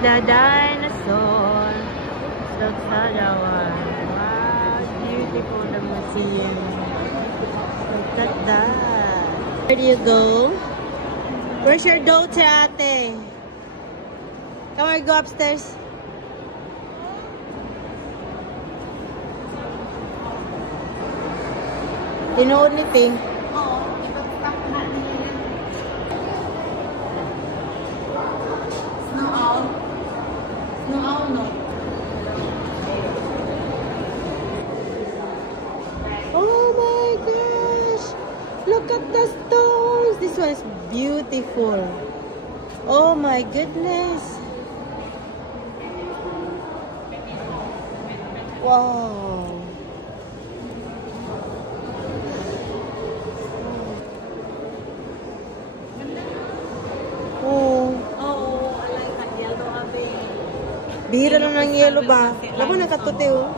the dinosaur. Looks at that one. Wow, beautiful the museum. Look at that. Where do you go? Where's your daughter, ate? Come on, go upstairs. Tinood ni Ting. Oo, ipag-stop na niya. Snow owl? Snow owl, no? Oh my gosh! Look at the stones! This one is beautiful. Oh my goodness! Wow! Bihira lang ng yelo ba? Alam mo, nakatuti oh.